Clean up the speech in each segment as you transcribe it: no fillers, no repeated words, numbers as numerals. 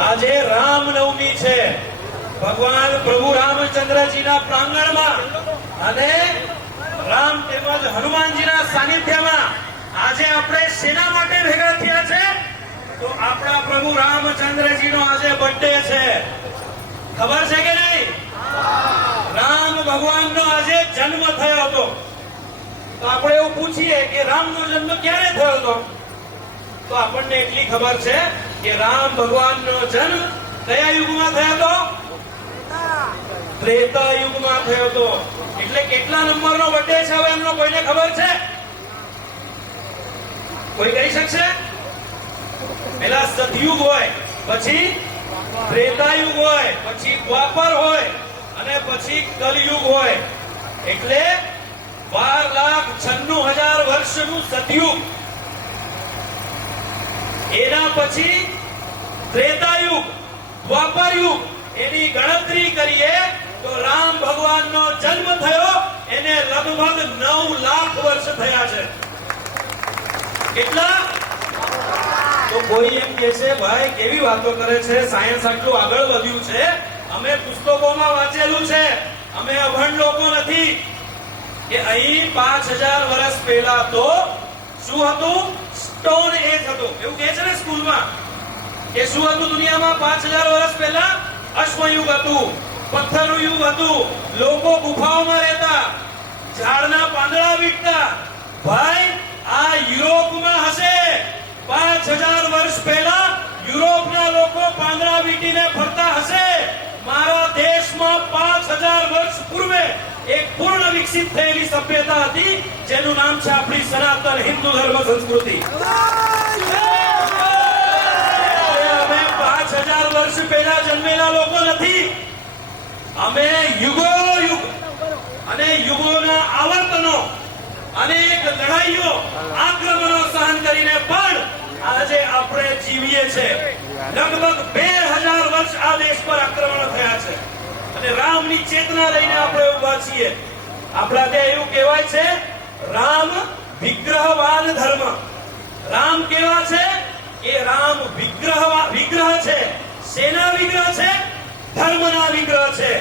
આજે રામનવમી છે. ભગવાન પ્રભુ રામચંદ્રજીના પ્રાંગણમાં અને રામ તેમજ હનુમાનજીના સાનિધ્યમાં આજે આપણે શેના માટે ભેગા થયા છે? તો આપણા પ્રભુ રામચંદ્રજીનો આજે બર્થડે છે. ખબર છે કે નહીં? રામ ભગવાનનો આજે જન્મ થયો હતો. તો આપણે એવું પૂછીએ કે રામનો જન્મ ક્યારે થયો હતો? તો આપણને એટલી ખબર છે કે રામ ભગવાનનો જન્મ કયા યુગમાં થયો હતો? ત્રેતા યુગમાં થયો હતો. એટલે કેટલા નંબરનો બર્થડે છે હવે એમનો કોઈને ખબર છે? કોઈ કહી શકશે? પેલા સતયુગ હોય, પછી ત્રેતાયુગ હોય, પછી દ્વાપર હોય અને પછી કલયુગ હોય. એટલે 12,96,000 વર્ષનું સતયુગ. એના પછી ત્રેતાયુગ, દ્વાપર યુગ, એની ગણતરી કરીએ તો રામ ભગવાનનો જન્મ થયો એને લગભગ 9 લાખ વર્ષ થયા છે. કેટલા? તો કોઈ એમ કહે છે ભાઈ કેવી વાતો કરે છે, સાયન્સ આટલું આગળ વધ્યું છે, અમે પુસ્તકોમાં વાંચેલું છે, અમે અભણ લોકો નથી. કે અહીં 5000 વર્ષ પહેલા તો શું હતું? સ્ટોન એજ હતું. એવું કહે છે ને સ્કૂલમાં કે શું હતું દુનિયામાં 5000 વર્ષ પહેલા? અશ્વયુગ હતું, પથ્થરનું યુગ હતું, લોકો ગુફાઓમાં રહેતા, ઝાડના પાંદડા વીટતા. ભાઈ આ યુરોપમાં હશે. 5000 વર્ષ પહેલા યુરોપના લોકો પાંદડા વીટીને ફરતા હશે. મારા દેશમાં 5000 વર્ષ પૂર્વે એક પૂર્ણ વિકસિત થયેલી સભ્યતા હતી જેનું નામ છે આપણી સનાતન હિન્દુ ધર્મ સંસ્કૃતિ. અમે 5000 વર્ષ પહેલા જન્મેલા લોકો નથી. અમે યુગો યુગ અને યુગોના આવર્તનો, અનેક લડાઈઓ, આક્રમણો સહન કરીને પણ આજે આપણે જીવીએ છીએ. લગભગ 2000 વર્ષ આ દેશ પર આક્રમણો થયા છે અને રામની ચેતના લઈને આપણે ઉભા છીએ. આપણા ત્યાં એવું કહેવાય છે રામ વિગ્રહવાન ધર્મ. રામ કેવા છે? એ રામ વિગ્રહ છે. શેના વિગ્રહ છે? ધર્મના વિગ્રહ છે.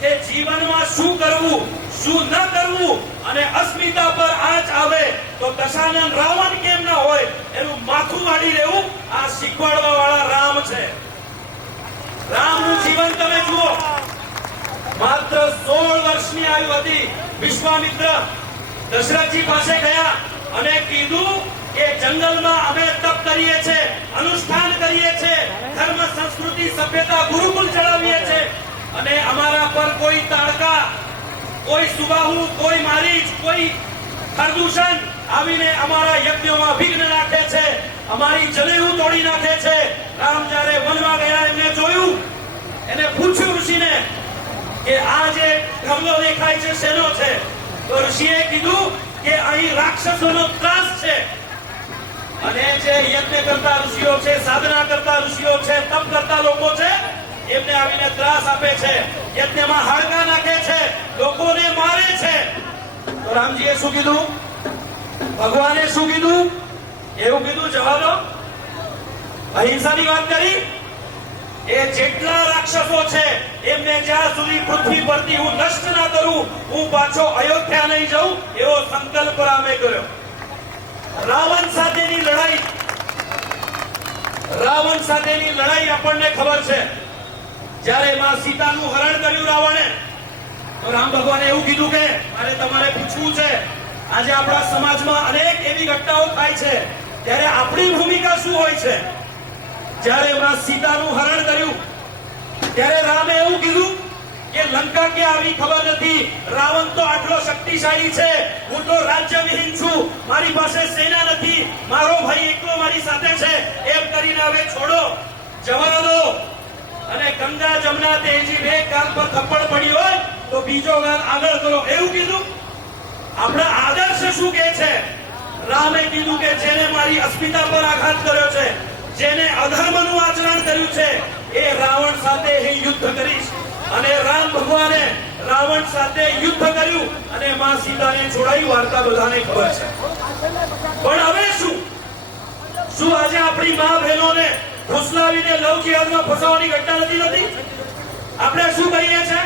કે જીવનમાં શું કરવું, શું ન કરવું અને અસ્મિતા પર આંચ આવે તો દશાનંદ રાવણ કેમ ન હોય એનું માથું વાળી લેવું આ શીખવાડવા વાળા રામ છે. રામનું જીવન તમે જુઓ. માત્ર 16 વર્ષની આયુ હતી. વિશ્વામિત્ર દશરથજી પાસે ગયા અને કીધું કે જંગલમાં અમે તપ કરીએ છીએ, અનુષ્ઠાન કરીએ છીએ, ધર્મ સંસ્કૃતિ સભ્યતા ગુરુકુળ ચલાવીએ છીએ અને અમારા પર કોઈ તાડકા, કોઈ સુબાહુ, કોઈ મારીચ, કોઈ ખરદૂષણ આવીને અમારા યજ્ઞોમાં વિઘ્ન નાખે છે, અમારી જનેઉ તોડી નાખે છે. રામ જ્યારે વનમાં ગયા એમને જોયું, એને પૂછ્યું ઋષિને કે આ જે ઢગલો દેખાય છે શેનો છે? તો ઋષિએ કીધું કે અહીં રાક્ષસોનો ત્રાસ છે અને જે યજ્ઞ કરતા ઋષિઓ છે, સાધના કરતા ઋષિઓ છે, તપ કરતા લોકો છે, એમને આવીને ત્રાસ આપે છે, યજ્ઞમાં હાડકા નાખે છે, લોકોને મારે છે. તો રામજીએ શું કીધું? ભગવાને શું કીધું? એવું કીધું જવા દો. અહિંસાની વાત કરી. એ જેટલા રાક્ષસો છે એમને જ્યાં સુધી પૃથ્વી પરથી હું નષ્ટ ના કરું, હું પાછો અયોધ્યા નહીં જાઉં એવો સંકલ્પ રામે કર્યો. રાવણ સાથેની લડાઈ આપણને ખબર છે. જ્યારે માં સીતાનું હરણ કર્યું રાવણે, તો રામ ભગવાને એવું કીધું કે મારે તમારે પૂછવું છે. આજે આપણા સમાજમાં અનેક એવી ઘટનાઓ થાય છે, ત્યારે આપણી ભૂમિકા શું હોય છે? જ્યારે માં સીતાનું હરણ કર્યું ત્યારે રામે એવું કીધું કે લંકા કે આવી ખબર નથી, રાવણ તો આટલો શક્તિશાળી છે, હું તો રાજ્યવિહીન છું, મારી પાસે સેના નથી, મારો ભાઈ એકલો મારી સાથે છે, એમ કરીને હવે છોડો, જવા દો અને ગંગા જમના તેજી બે કાન પર થપ્પડ પડી હોય તો બીજો કાન આગળ કરો, એવું કીધું. આપણા આદર્શ શું કહે છે? રામે કીધું કે જેને મારી અસ્મિતા પર આઘાત કર્યો છે, જેને અધર્મનું આચરણ કર્યું છે, એ રાવણ સાથે હું યુદ્ધ કરીશ. અને રામ ભગવાને રાવણ સાથે યુદ્ધ કર્યું અને માં સીતાને છોડાવી. વાર્તા બધાને ખબર છે. પણ હવે શું આજે આપણી મા બહેનોને ફુસલાવીને લવ જિહાદમાં ફસાવાની ઘટના નથી. આપણે શું કહીએ છીએ?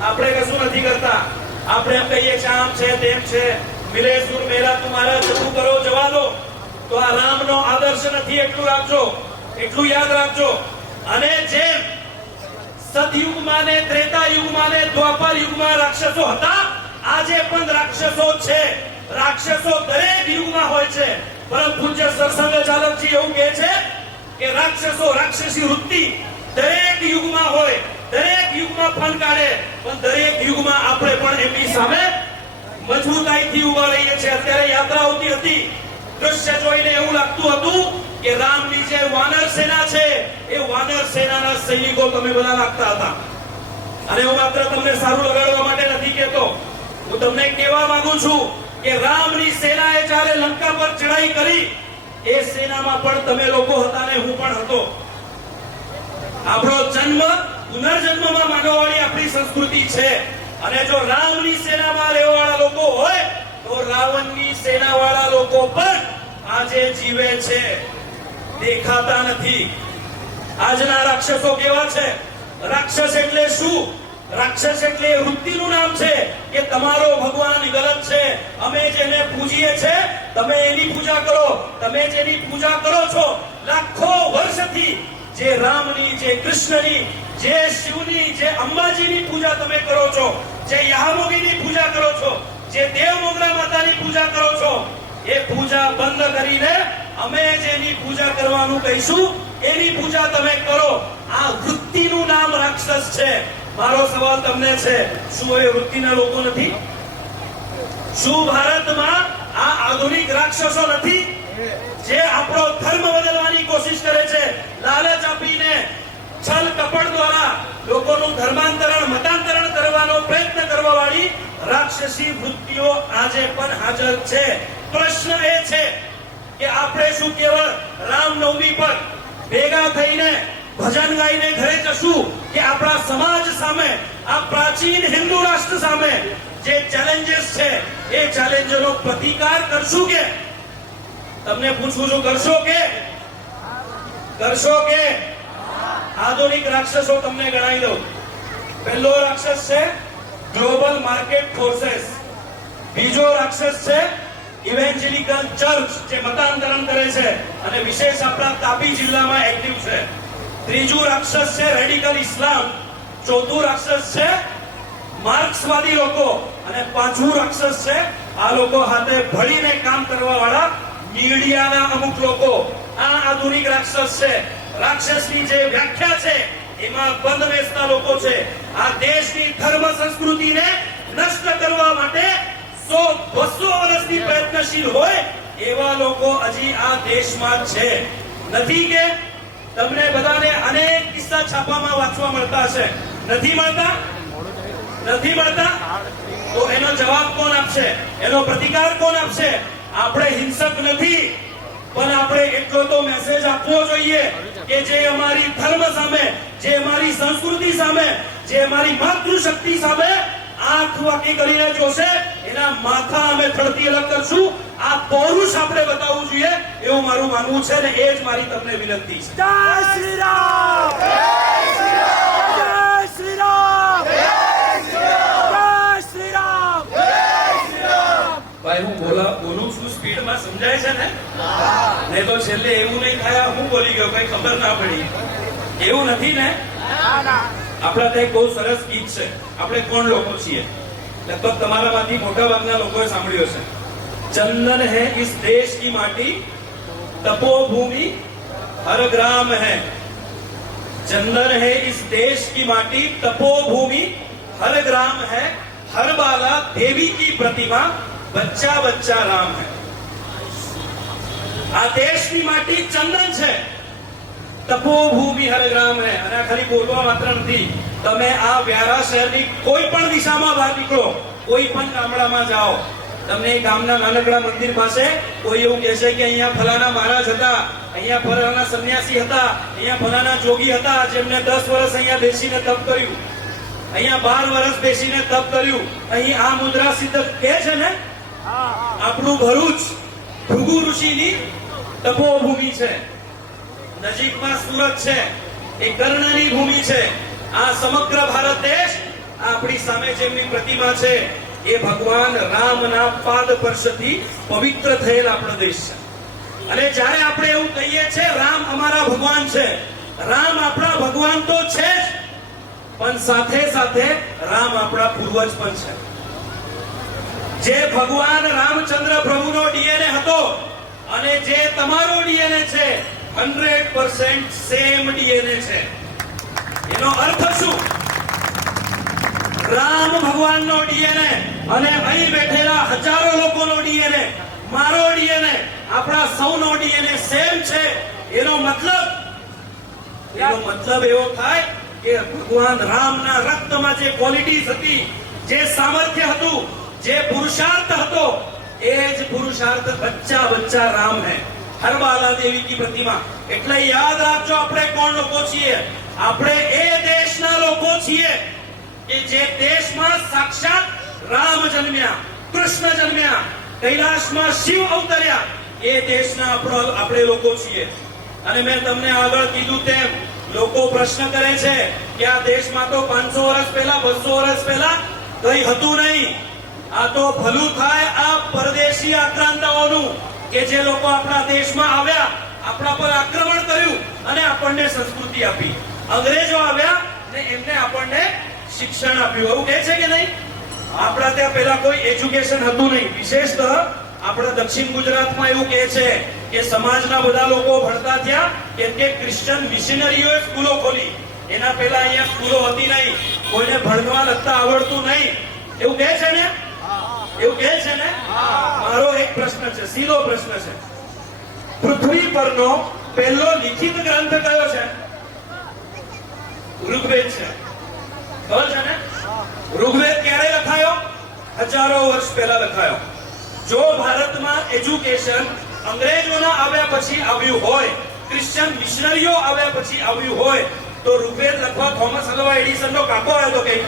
આપણે કશું નથી કરતા. આપણે એમ કહીએ છીએ આમ છે તેમ છે, મિલે સુર મેરા તુમારા જતું કરો જવા દો. તો આ રામનો આદર્શ નથી, એટલું રાખજો, એટલું યાદ રાખજો. અને જેમ સતયુગમાં ને ત્રેતા યુગમાં ને દ્વાપર યુગમાં રાક્ષસો હતા, આજે પણ રાક્ષસો છે. રાક્ષસો દરેક યુગમાં હોય છે. પરમ પૂજ્ય સરસંઘ ચાલકજી એવું કહે છે કે રાક્ષસો, રાક્ષસી વૃત્તિ દરેક યુગમાં હોય, દરેક યુગમાં ફન કાઢે, પણ દરેક યુગમાં આપણે પણ એમની સામે મજબૂતાઈથી ઉભા રહીએ છીએ. અત્યારે યાત્રા હોતી હતી, દ્રશ્ય જોઈને એવું લાગતું હતું કે રામની જે વાનર સેના છે એ વાનર સેનાના સૈનિકો તમે બધા લાગતા હતા. અને હું માત્ર તમને સારું લગાડવા માટે નથી કહેતો, હું તમને કહેવા માંગુ છું કે રામની સેનાએ જ્યારે લંકા પર ચડાઈ કરી, એ સેનામાં પણ તમે લોકો હતા ને હું પણ હતો. આપણો જન્મ પુનર્જન્મમાં માનવવાળી આપણી સંસ્કૃતિ છે. અને જો રામની સેનામાં રહેવાવાળા લોકો હોય તો રાવણની સેનાવાળા લોકો પણ આજે જીવે છે, દેખાતા નથી. આજના રાક્ષસો કેવા છે? રાક્ષસ એટલે શું? રાક્ષસ એટલે વૃત્તિનું નામ છે કે તમારો ભગવાન ગલત છે, અમે જેને પૂજીએ છે તમે એની પૂજા કરો. તમે જેની પૂજા કરો છો લાખો વર્ષથી, જે રામની, જે કૃષ્ણની, જે શિવની, જે અંબાજીની પૂજા તમે કરો છો, જે યામોગીની પૂજા કરો છો, જે દેવ મોગરા માતાની પૂજા કરો છો, એ પૂજા બંધ કરીને અમે જેની પૂજા કરવાનું કહીશું એની પૂજા તમે કરો. આ વૃત્તિનું નામ રાક્ષસ છે. મારો સવાલ તમને છે, શું એ વૃત્તિના લોકો નથી? શું ભારતમાં આ આધુનિક રાક્ષસો નથી જે આપણો ધર્મ બદલવાની કોશિશ કરે છે? લાલચ આપીને, છલ કપટ દ્વારા લોકોનું ધર્માંતરણ, મતાંતરણ કરવાનો પ્રયત્ન કરવા વાળી રાક્ષસી વૃત્તિઓ આજે પણ હાજર છે. પ્રશ્ન એ છે કે આપણે શું કેવળ રામનવમી પર ભેગા થઈને ભજન ગાઈને ઘરે જશું કે આપણા સમાજ સામે, આ પ્રાચીન હિન્દુ રાષ્ટ્ર સામે જે ચેલેન્જીસ છે એ ચેલેન્જનો પ્રતિકાર કરશું કે? તમને પૂછું છું, કરશો કે? આધુનિક રાક્ષસો તમને ગણાવી દઉં. પહેલો રાક્ષસ છે ગ્લોબલ માર્કેટ ફોર્सेस. બીજો રાક્ષસ છે ઇવેન્જેલિકલ ચર્ચ, જે મતાંતરણ કરે છે અને વિશેષ આપણા તાપી જિલ્લામાં એક્ટિવ છે. ત્રીજું રાક્ષસ છે રેડિકલ ઇસ્લામ. ચોથું રાક્ષસ છે માર્ક્સવાદી લોકો. અને પાંચમું રાક્ષસ છે આ લોકો હાથે ભળીને કામ કરવા વાળા મીડિયાના અમુક લોકો. આ આધુનિક રાક્ષસ છે. રાક્ષસની જે વ્યાખ્યા છે એમાં બંધ બેસતા લોકો છે. આ દેશની ધર્મ સંસ્કૃતિને નષ્ટ કરવા માટે 100-200 વર્ષથી પ્રયત્નશીલ હોય એવા લોકો હજી આ દેશમાં છે. નથી કે? તમને બધાને અનેક કિસ્સા છાપામાં વાંચવા મળતા હશે. નથી મળતા? તો એનો જવાબ કોણ આપશે? એનો પ્રતિકાર કોણ આપશે? આપણે હિંસક નથી, પણ આપણે એટલો તો મેસેજ આપવો જોઈએ કે જે અમારી ધર્મ સામે, જે અમારી સંસ્કૃતિ સામે, જે અમારી માતૃશક્તિ સામે આંખ વાકી કરીને જોશે એના માથા અમે થડતી અલગ કરશું. આ પૌરુષ આપણે બતાવવું જોઈએ એવું મારું માનવું છે અને એ જ મારી તમને વિનંતી છે. જય શ્રી રામ! જય શ્રી રામ! જય શ્રી રામ! જય શ્રી રામ! ભાઈ હું બોલું છું સ્પીડમાં, સમજાય છે ને? નહીં તો છેલ્લે એવું નહીં થાય હું બોલી ગયો, કઈ ખબર ના પડી. એવું નથી ને? આપણા ત્યાં બહુ સરસ ગીત છે, આપણે કોણ લોકો છીએ? લગભગ તમારામાંથી મોટા ભાગના લોકોએ સાંભળ્યો છે. चंदन है इस देश की माटी, तपोभूमि हर ग्राम है. चंदन है इस देश की माटी, तपोभूमि हर ग्राम है. हर बाला देवी की प्रतिमा, बच्चा बच्चा राम है. આ દેશની માટી ચંદન છે, તપોભૂમિ હર ગ્રામ હે. અને ખાલી બોલવા માત્ર નથી. તમે આ વ્યારા શહેરની કોઈ પણ દિશામાં બહાર નીકળો, કોઈ પણ ગામડામાં જાઓ, તમને ગામના નાનકડા મંદિર પાસે કોઈ એવું કહેશે કે અહીંયા ફલાણા મહારાજ હતા, અહીંયા ફલાણા સંન્યાસી હતા, અહીંયા ફલાણા જોગી હતા જેમને 10 વર્ષ અહીંયા બેસીને તપ કર્યું, અહીંયા 12 વર્ષ બેસીને તપ કર્યું. અહીં આ મુદ્રા સિદ્ધ કે છે ને, આપણું ભરૂચ ભૃગુ ઋષિની તપોભૂમિ છે. નજીકમાં સુરત છે, એ કર્ણની ભૂમિ છે. આ સમગ્ર ભારત દેશ આપણી સામે જેમની પ્રતિમા છે એ ભગવાન રામના પાદ સ્પર્શથી પવિત્ર થયેલ આપણો દેશ છે. અને જ્યારે આપણે એવું કહીએ છીએ રામ અમારા ભગવાન છે, રામ આપણા ભગવાન તો છે જ, પણ સાથે સાથે રામ આપણા પૂર્વજ પણ છે. જે ભગવાન રામચંદ્ર પ્રભુનો ડીએનએ હતો અને જે તમારો ડીએનએ છે 100% સેમ ડીએનએ છે. એનો અર્થ શું? રામ ભગવાનનો ડીએનએ અને અહીં બેઠેલા હજારો લોકોનો ડીએનએ, મારો ડીએનએ, આપણા સૌનો ડીએનએ સેમ છે. એનો મતલબ એવો થાય કે ભગવાન રામના રક્તમાં જે ક્વોલિટીઝ હતી, જે સામર્થ્ય હતું, જે પુરુષાર્થ હતો, એ જ પુરુષાર્થ બચ્ચા રામ હે. હરબાલા દેવી કી પ્રતિમા. એટલે યાદ રાખજો આપણે કોણ લોકો છીએ. આપણે એ દેશના લોકો છીએ કે જે દેશમાં સાક્ષાત રામ જન્મ્યા, કૃષ્ણ જન્મ્યા, કૈલાસમાં શિવ અવતર્યા. એ દેશના આપણે લોકો છીએ. અને મેં તમને આગળ કીધું તેમ લોકો પ્રશ્ન કરે છે કે આ દેશમાં તો 500 વર્ષ પહેલા 200 વર્ષ પહેલા કઈ હતું નહીં. આ તો ભલું થાય આ પરદેશી આક્રાંતાઓનું કે જે લોકો આપણા દેશમાં આવ્યા, આપણા પર આક્રમણ કર્યું અને આપણને સંસ્કૃતિ આપી. અંગ્રેજો આવ્યા ને એમને આપણને શિક્ષણ આપ્યું. એવું કહે છે કે નહીં? આપણા ત્યાં પહેલા કોઈ એજ્યુકેશન હતું નહીં. વિશેષતઃ આપણા દક્ષિણ ગુજરાતમાં એવું કહે છે કે સમાજના બધા લોકો ભણતા થયા કેમ કે ક્રિશ્ચન મિશનરીઓએ સ્કૂલો ખોલી. એના પહેલા અહીંયા સ્કૂલો હતી નહીં, કોઈને ભણવા લખતા આવડતું નહીં. એવું કહે છે ને? એવું કહે છે ને? મારો એક પ્રશ્ન છે, સીધો પ્રશ્ન છે. પૃથ્વી પરનો પહેલો લિખિત ગ્રંથ કયો છે? ઋગ્વેદ છે. ખબર છે ને? ઋગ્વેદ ક્યારે લખાયો? હજારો વર્ષ પહેલા લખાયો. જો ભારતમાં એજ્યુકેશન અંગ્રેજોના આવ્યા પછી આવ્યું હોય, ક્રિશ્ચિયન મિશનરીઓ આવ્યા પછી આવ્યું હોય, તો ઋગ્વેદ લખવા થોમસ અલ્વા એડિસનનો કાકો આવ્યો તો કે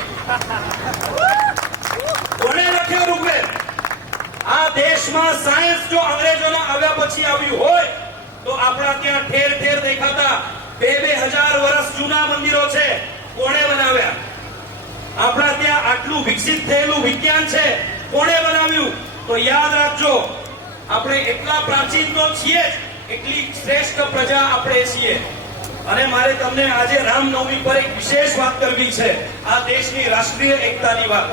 કોણે લખ્યો ઋગ્વેદ? આ દેશમાં સાયન્સ જો અંગ્રેજોના આવ્યા પછી આવ્યું હોય તો આપણા ત્યાં ઠેર ઠેર દેખાતા 2000 વર્ષ જૂના મંદિરો છે. કોણે બનાવ્યા? આપણા ત્યાં આટલું વિકસિત થયેલું વિજ્ઞાન છે, કોણે બનાવ્યું? તો યાદ રાખજો, આપણે એટલા પ્રાચીન તો છીએ જ, એટલી શ્રેષ્ઠ પ્રજા આપણે છીએ. અને મારે તમને આજે રામનવમી પર એક વિશેષ વાત કરવી છે, આ દેશની રાષ્ટ્રીય એકતાની વાત.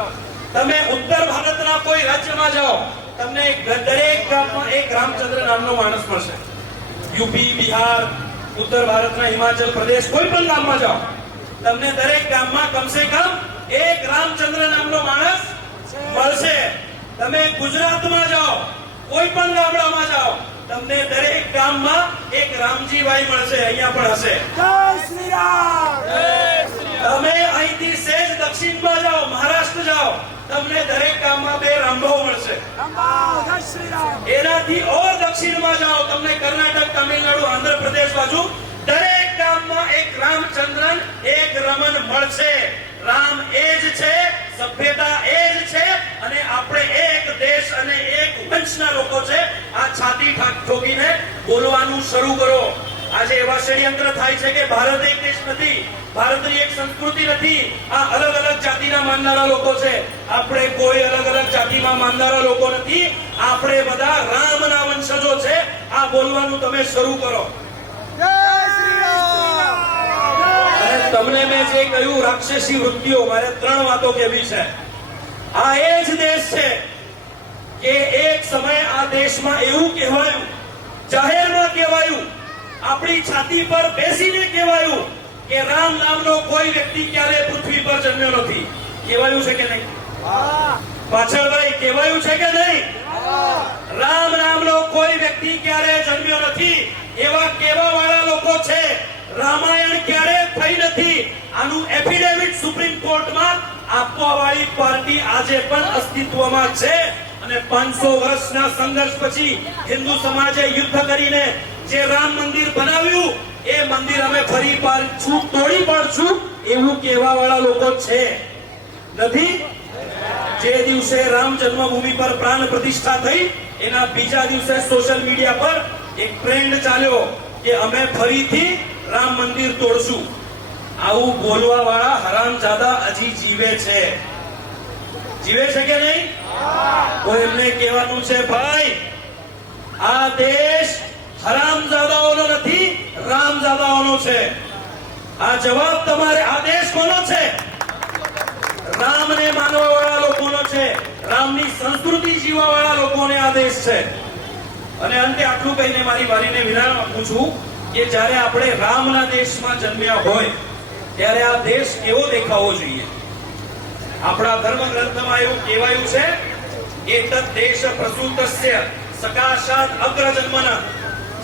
તમે ઉત્તર ભારતના કોઈ રાજ્યમાં જાઓ, તમને દરેક ગામમાં એક રામચંદ્ર નામનો માણસ મળશે. યુપી, બિહાર, ઉત્તર ભારતના હિમાચલ પ્રદેશ, કોઈ પણ ગામમાં જાઓ, તમને દરેક ગામમાં કમસે કમ એક રામચંદ્ર નામનો માણસ મળશે. તમે ગુજરાતમાં જાઓ, કોઈ પણ ગામડામાં જાઓ, તમને દરેક ગામમાં એક રામજીભાઈ મળશે. અહીંયા પણ હશે. જય શ્રી રામ. તમે અહીંથી સેજ દક્ષિણમાં જાઓ, મહારાષ્ટ્ર જાઓ, તમને દરેક ગામમાં 2 રામભાઉ મળશે. જય શ્રી રામ. એનાથી ઓર દક્ષિણમાં જાઓ, તમને કર્ણાટક, તમિલનાડુ, આંધ્રપ્રદેશ બાજુ દરેક ગામમાં એક રામચંદ્રન, એક રમન મળશે. રામ એ જ છે, સભ્યતા એ જ છે, અને આપણે એક દેશ અને એક વંશના લોકો છે. આ છાતી ઠોકીને બોલવાનું શરૂ કરો. આજે એવા ષડયંત્ર થાય છે કે ભારત એક દેશ નથી, ભારતની એક સંસ્કૃતિ નથી, આ અલગ અલગ જાતિના માનનારા લોકો છે. આપણે કોઈ અલગ અલગ જાતિમાં માનનારા લોકો નથી, આપણે બધા રામના વંશજો છે. આ બોલવાનું તમે શરૂ કરો. અને તમને મેં જે કહ્યું રાક્ષસી વૃત્તિઓ, મારે 3 વાતો કહેવી છે. આ એ જ દેશ છે કે એક સમય આ દેશમાં એવું કહેવાયું, જાહેરમાં કહેવાયું, આપણી છાતી પર બેસીને કહેવાયું કે રામ નામનો કોઈ વ્યક્તિ ક્યારે પૃથ્વી પર જન્મ્યો નથી. કહેવાયું છે કે નહીં? પાછળ ભાઈ કહેવાયું છે કે નહીં? રામ નામનો કોઈ વ્યક્તિ ક્યારે જન્મ્યો નથી એવા કહેવા વાળા લોકો છે. રામાયણ ક્યારે થઈ નથી આનું એફિડેવિટ સુપ્રીમ કોર્ટમાં આપવા વાળી પાર્ટી આજે પણ અસ્તિત્વમાં છે. અને 500 વર્ષના સંઘર્ષ પછી હિન્દુ સમાજે યુદ્ધ કરીને જે રામ મંદિર બનાવ્યું, એ મંદિર અમે ફરી પાડશું, તોડી પાડશું, એવું કહેવા વાળા લોકો છે. નથી? જે દિવસે રામ જન્મભૂમિ પર પ્રાણ પ્રતિષ્ઠા થઈ, એના બીજા દિવસે સોશિયલ મીડિયા પર એક ટ્રેન્ડ ચાલ્યો કે અમે ફરીથી રામ મંદિર તોડશું. આવું બોલવા વાળા હરામજાદા હજી જીવે છે. જીવે છે કે નહીં? તો એમને કહેવાનું છે, ભાઈ આ દેશ હરામજાદાઓનો નથી, રામજાદાઓનો છે. આ જવાબ તમારે, આ દેશ કોનો છે? રામને માનવા વાળા લોકોનો છે. રામની સંસ્કૃતિ જીવવા વાળા લોકોને આ દેશ છે. અને અંતે આટલું કહીને મારી વારીને વિરામ આપું છું કે જ્યારે આપણે રામના દેશમાં જન્મ્યા હોય ત્યારે આ દેશ કેવો દેખાવો જોઈએ. આપણા ધર્મ ગ્રંથમાં એવું કહેવાયું છે, એતદ દેશ પ્રસૂતસ્ય સકાશાત અગ્રજન્મન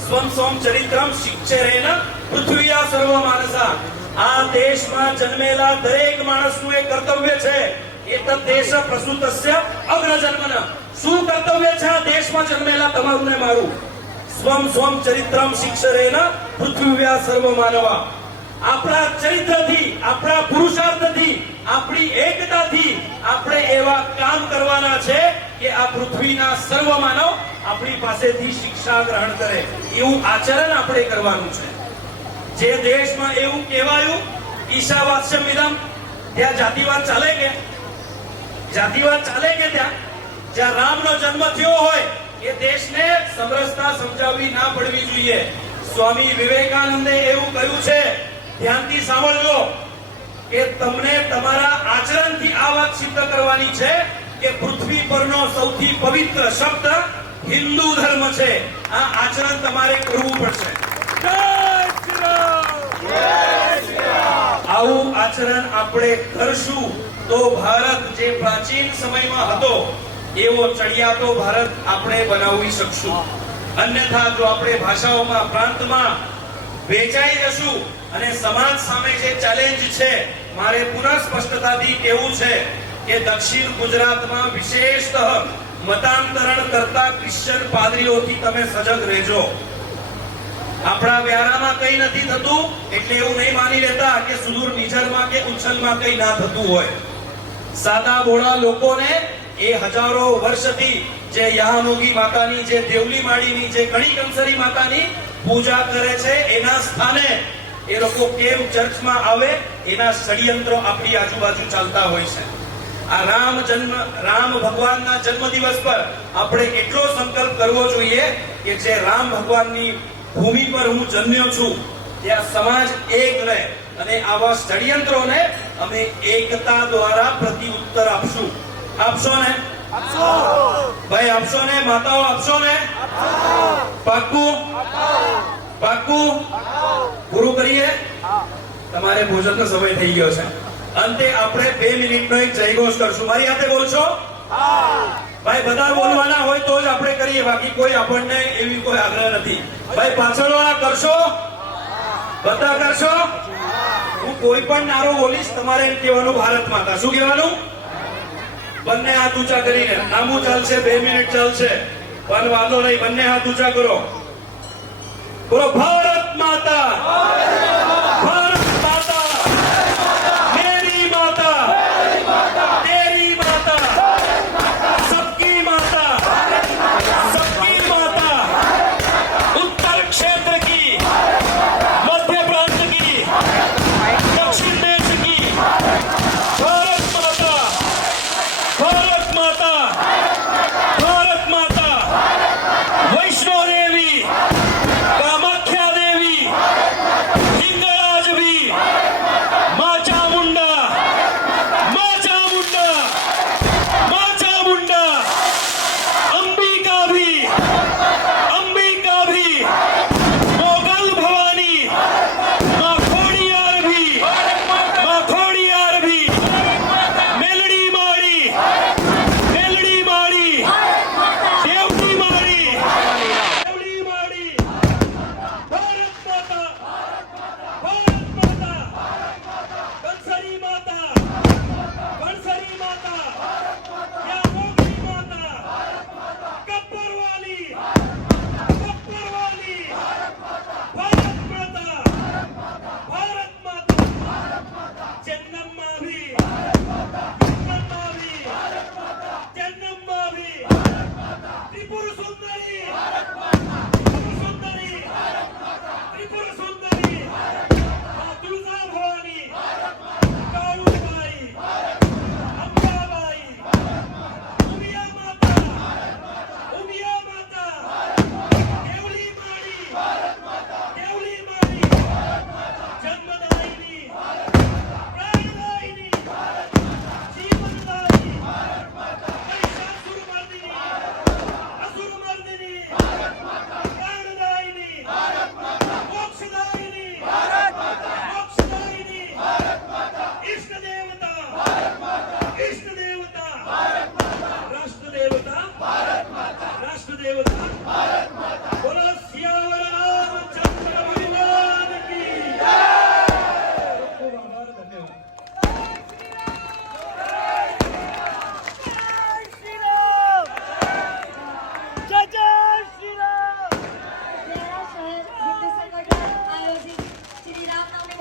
સ્વમ સ્વમ ચરિત્રમ શિક્ષરેન પૃથ્વીયા સર્વ માનસા. આ દેશમાં જન્મેલા દરેક માણસનું એક કર્તવ્ય છે, એતદ દેશ પ્રસૂતસ્ય અગ્રજન્મન. શું કર્તવ્ય છે આ દેશમાં જન્મેલા તમારું ને મારું? સ્વમ સ્વમ ચરિત્રમ શિક્ષરેન પૃથ્વીયા સર્વ માનવા. આપણા ચરિત્રથી, આપણા પુરુષાર્થથી, આપણી એકતાથી આપણે એવા કામ કરવાના છે કે આ પૃથ્વીના સર્વ માનવ આપણી પાસેથી શિક્ષા ગ્રહણ કરે. એવું આચરણ આપણે કરવાનું છે. જે દેશમાં એવું કહેવાયું ઈશાવાસ્યમ ઇદમ, ત્યાં જાતિવાદ ચાલે કે? જાતિવાદ ચાલે કે? જ્યાં રામનો જન્મ થયો હોય એ દેશને સમરસતા સમજાવવી ના પડવી જોઈએ. સ્વામી વિવેકાનંદે એવું કહ્યું છે, ધ્યાનથી સાંભળજો, કે તમને તમારા આચરણથી આ વાત સિદ્ધ કરવાની છે કે પૃથ્વી પરનો સૌથી પવિત્ર શબ્દ હિન્દુ ધર્મ છે. આ આચરણ તમારે કરવું પડશે. આવું આચરણ આપણે કરશું તો ભારત જે પ્રાચીન સમયમાં હતો એવો ચડિયાતો ભારત આપણે બનાવી શકશું. અન્યથા જો આપણે ભાષાઓમાં, પ્રાંતમાં વેચાઈ જશું અને સમાજ સામે જે ચેલેન્જ છે, મારે પુનઃ સ્પષ્ટતાથી કહેવું છે કે દક્ષિણ ગુજરાતમાં વિશેષતઃ મતાંતરણ કરતા ક્રિશ્ચિયન પાદરીઓથી તમે સજગ રહેજો. આપણા વ્યારામાં કઈ નથી થતું એટલે એવું નહીં માની લેતા કે સુદૂર નિઝરમાં કે ઉચ્છલમાં કઈ ના થતું હોય. સાદા ભોળા લોકોને એ હજારો વર્ષથી જે યહામોગી માતાની, જે દેવલી માળીની, જે ગણી કંસરી માતાની પૂજા કરે છે, એના સ્થાને એ લોકો કેમ ચર્ચમાં આવે, એના ષડયંત્રો આપણી આજુબાજુ ચાલતા હોય છે. આ રામ ભગવાનના જન્મદિવસ પર આપણે એટલો સંકલ્પ કરવો જોઈએ કે જે રામ ભગવાનની ભૂમિ પર હું જન્મ્યો છું ત્યાં સમાજ એક રહે અને આવા ષડયંત્રોને અમે એકતા દ્વારા પ્રત્યુત્તર આપશું. આપશો ને? ભાઈ આપશો ને? માતાઓ આપશો ને? પાક્કું? પાક્કું? પૂરું કરીએ? તમારે ભોજનનો સમય થઈ ગયો છે. અંતે આપણે 2 મિનિટનો એક જયઘોષ કરશું. મારી સાથે બોલશો? ભાઈ બધા બોલવાના હોય તો જ આપણે કરીએ, બાકી કોઈ આપણને એવી કોઈ આગ્રહ નથી. ભાઈ પાછળવાળા કરશો? બધા કરશો? હું કોઈ પણ નારો બોલીશ, તમારે એમ કહેવાનું ભારત માતા. શું કહેવાનું? બંને હાથ ઊંચા કરીને. લાંબુ ચાલશે, 2 મિનિટ ચાલશે, પણ વાંધો નહીં, બંને હાથ ઊંચા કરો. બોલો ભારત માતા, ભારત માતા, મેરી માતા, તેરી માતા, सबकी माता, सबकी माता, उत्तर क्षेत्र की, मध्य प्रांत की, दक्षिण देश की, भारत माता, भारत माता, भारत माता, वैष्णो देवी, कामाख्या देवी,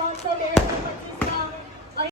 592 પછી